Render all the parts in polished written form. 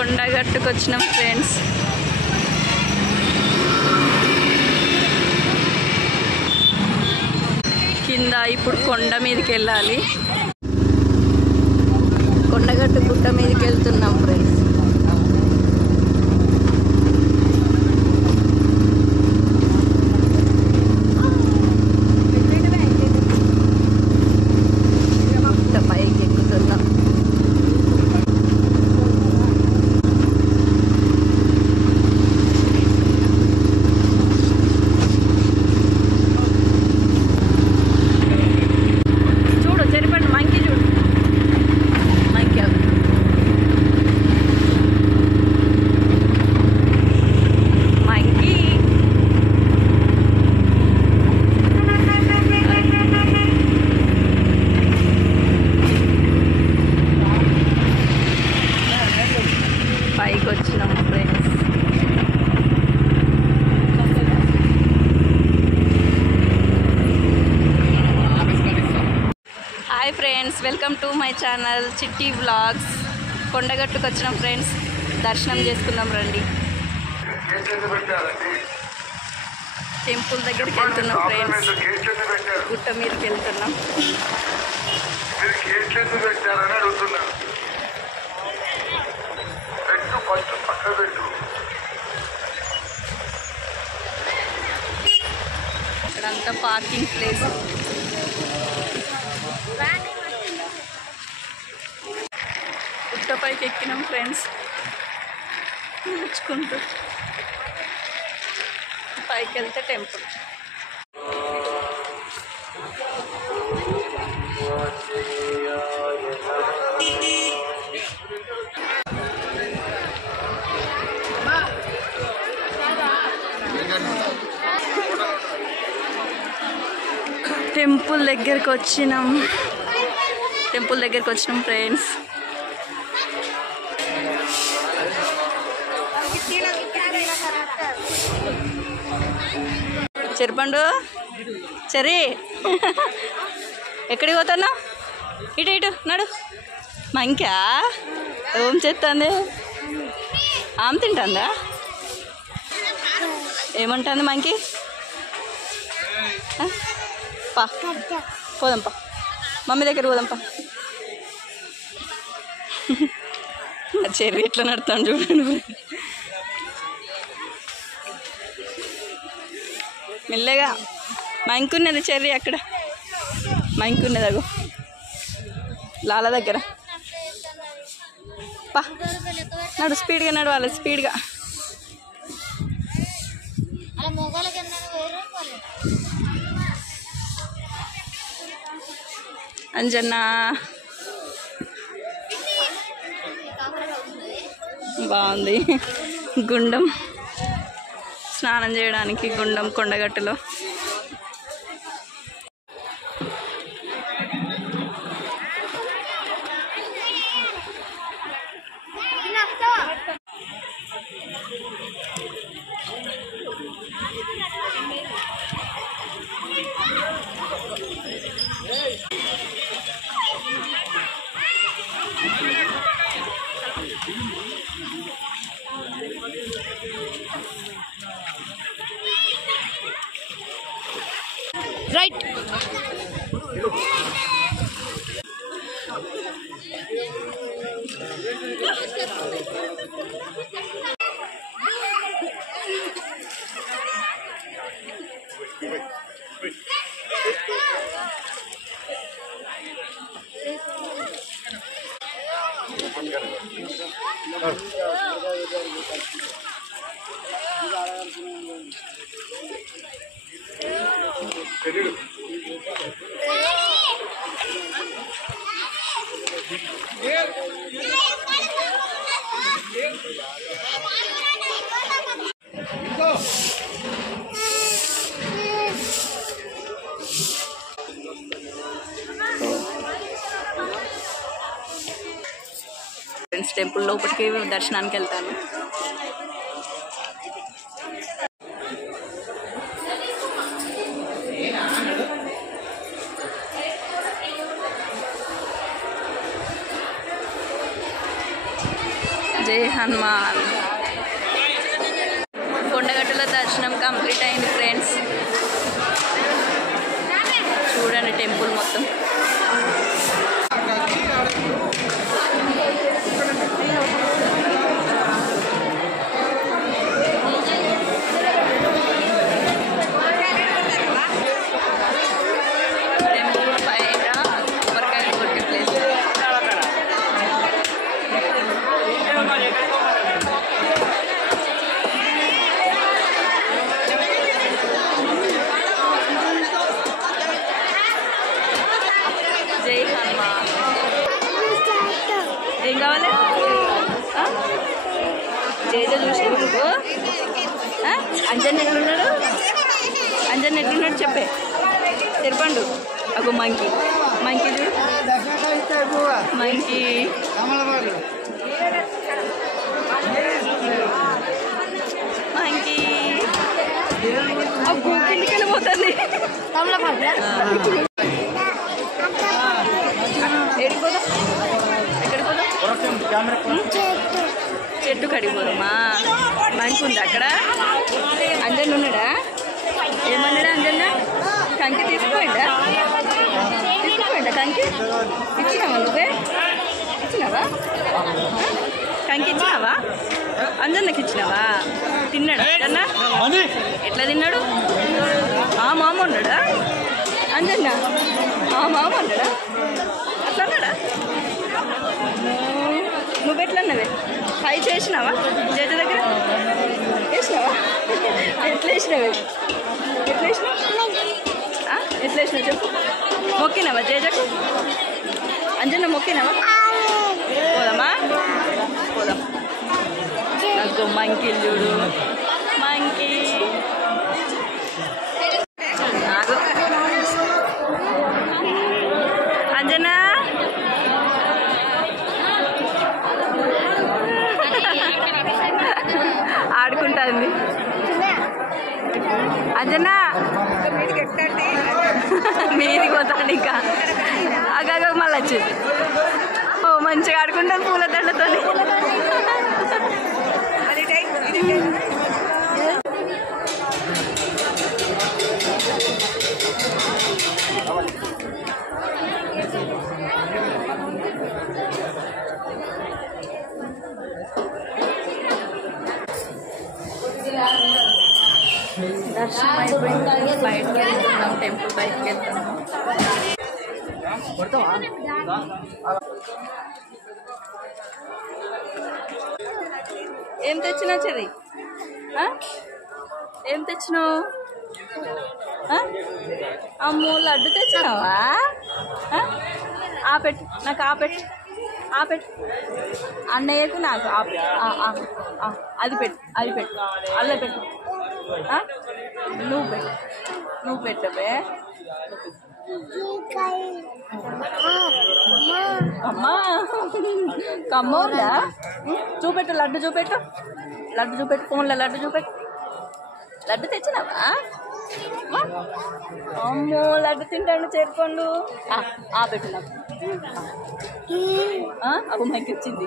కొండగట్టుకు వచ్చినాం ఫ్రెండ్స్. కింద ఇప్పుడు కొండ మీదకి వెళ్ళాలి. కొండగట్టు గుట్ట మీదకి వెళ్తున్నాం ఫ్రెండ్స్. పైకి ఎక్కుతున్నాం. చూడు చెరిపండి మంకి, చూడు మంకి మంకి. పైకి వచ్చినాం friends. Hi friends, welcome to my channel చిట్టి వ్లాగ్స్. కొండగట్టుకు వచ్చినాం ఫ్రెండ్స్. దర్శనం చేసుకుందాం రండి. టెంపుల్ దగ్గరికి వెళ్తున్నాం ఫ్రెండ్స్. గుట్ట మీదకి వెళ్తున్నాం. ఇక్కడంతా పార్కింగ్ ప్లేస్. గుట్టపైకి ఎక్కినాం ఫ్రెండ్స్. నడుచుకుంటూ పైకి వెళ్తే టెంపుల్. టెంపుల్ దగ్గరికి వచ్చినాం. ఫ్రెండ్స్. చెరుపండు చెరి ఎక్కడికి పోతున్నావు? ఇటు నడు. మంకా ఏం చేస్తుంది? ఆమె తింటుందా? ఏమంటుంది మంకి? పా పోదాంపా, మమ్మీ దగ్గర పోదాంపా. చెర్రీ ఎట్లా నడుతాను చూడండి. మెల్లగా. మంకున్నది చెర్రీ అక్కడ. మంకున్నది అగో లాల దగ్గర. పా నడు, స్పీడ్గా నడవాలి, స్పీడ్గా. అంజన్న బాగుంది. గుండం స్నానం చేయడానికి గుండం కొండగట్టులో. రైట్. ఫ్రెండ్స్ టెంపుల్ లోపలికి దర్శనానికి వెళ్తాను. జై హనుమాన్. కొండగట్టులో దర్శనం కంప్లీట్ అయింది ఫ్రెండ్స్. చూడండి టెంపుల్ మొత్తం. జై హనుమాన్. ఏం కావాలి? జైలో చూసావు నువ్వు? అంజన్ ఎట్లున్నాడు? అంజన్ ఎట్లున్నాడు చెప్పే. తెరపండు. అగో మంకీ. మంకీ చూడు. మంకీ. మంకీ. అబ్బో కిందికి వెళ్ళిపోతుంది. ఎక్కడికి పోదాం? ఎక్కడికి పోదాం? చెట్టు కడిగి పోదామా? మంచి ఉంది అక్కడ. అంజన్ ఉన్నాడా? ఏమన్నాడా అంజన్న? కంకి తీసుకుపోయిందా? తీసుకుపోయిందా కంకి? ఇచ్చినావా నువ్వే? ఇచ్చినావా? కంకి ఇచ్చినావా? అంజన్నకి ఇచ్చినావా? తిన్నాడా అంజన్న? ఎట్లా తిన్నాడు? మామ ఉన్నాడా అంజన్న? మామ ఉన్నాడా? అట్లా అన్నాడా? నువ్వెట్లా అన్నవే? హై చేసినావా జేజ దగ్గర? వేసినావా? ఎట్లా వేసినావే? ఎట్లా వేసినావు? ఎట్లా వేసినావు చెప్పు. మొక్కినావా జేజకు? అంజన్న మొక్కినావా? పోదామా? పోదాం. నాకు మంకీ చూడు. మంకీ. అంజనా ఆడుకుంటుంది. అంజనా మీదికి పోతాడు ఇంకా. అగగ మళ్ళీ వచ్చింది. ఓ మంచిగా ఆడుకుంటాను పూల దండతో. దర్శనం అయిపోయింది. బయటకి వెళ్తున్నాం. టెంపుల్ బయటకి వెళ్తున్నాం. ఏం తెచ్చినావు చెర్రీ? ఏం తెచ్చినావు? అమ్మో లడ్డు తెచ్చినావా? ఆపెట్టు నాకు. ఆపెట్టు. ఆపెట్టు. అన్నయ్యకు నాకు ఆపెట్టు. అది పెట్టు. అది పెట్టు. అల్ల పెట్టు. నువ్వు పెట్టు. నువ్వు పెట్టవే. అమ్మా కమ్మోదా? చూపెట్టు. లడ్డు చూపెట్టు. లడ్డు చూపెట్టు. ఫోన్లో లడ్డు చూపెట్టు. లడ్డు తెచ్చినావా? అమ్మో లడ్డు తింటాడు చేరుకోండు. పెట్టు నాకు. అప్పుడు మంకి వచ్చింది.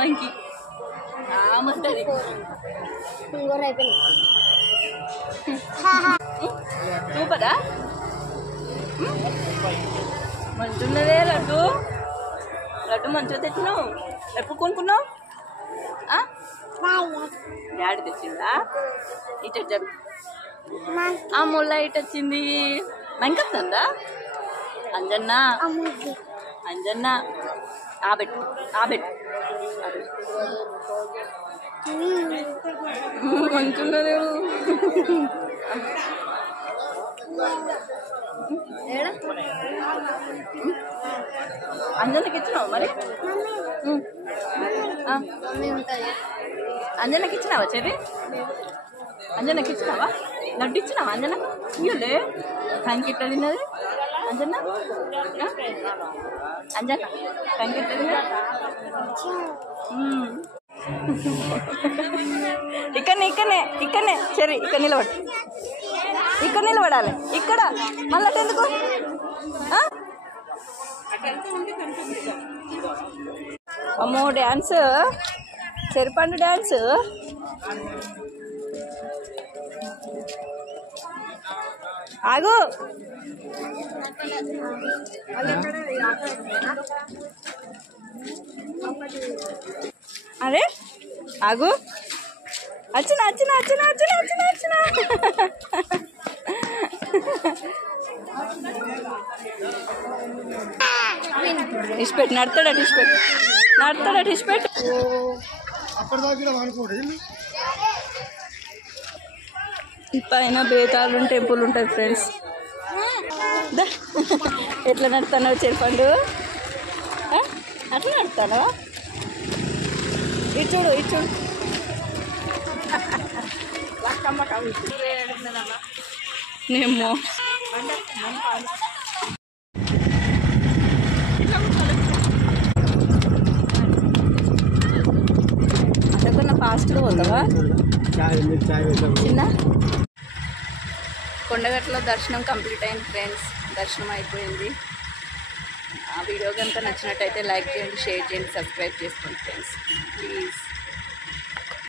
మంకి మంటది. చూపదా? మంచున్నదే లడ్డు. లడ్డు మంచిగా తెచ్చినావు. ఎప్పుడు కొనుక్కున్నావు? డాడీ తెచ్చిందా? ఇటు చెప్పు. ముళ్ళ ఇటు వచ్చింది. మంకి వస్తుందా? అంజన్న. అంజన్న ఆబెట్టు. ఆబెట్టు. మంచున్నదే. అంజన్నకి ఇచ్చినావు మరి? అంజన్నకి ఇచ్చినావా చెర్రీ? అంజన్నకి ఇచ్చినావా? లడ్డు ఇచ్చినావా అంజన్న? ఇయ్యలే. కంకి ఇట్లా తిన్నది అంజన్న. అంజన్న కంకి ఇట్లా తిన్నది. ఇక్కడనే చెర్రీ. ఇక్కడ నిలబడు. ఇక్కడ నిలబడాలి. ఇక్కడ మళ్ళీ ఎందుకు? అమ్మో డ్యాన్స్ చెరుపండు డ్యాన్స్ ఆగు. అరే ఆగు. వచ్చిన వచ్చిన వచ్చిన వచ్చిన వచ్చిన వచ్చిన ఇష్టపెట్టు నడతాడా ఇష్టపెట్టు నడతాడా ఇష్టపెట్టు. పైన బేతాళం టెంపుల్ ఉంటుంది ఫ్రెండ్స్. ఎట్లా నడుతున్నావు చెరుపండు? అట్లా నడుతాను. ఇటు చూడు ఇటు చూడు. నేమో అంతకన్నా ఫాస్ట్గా పోతావా చిన్న? కొండగట్లో దర్శనం కంప్లీట్ అయింది ఫ్రెండ్స్. దర్శనం అయిపోయింది. ఆ వీడియో కనుక నచ్చినట్టయితే లైక్ చేయండి, షేర్ చేయండి, సబ్స్క్రైబ్ చేసుకోండి ఫ్రెండ్స్ ప్లీజ్.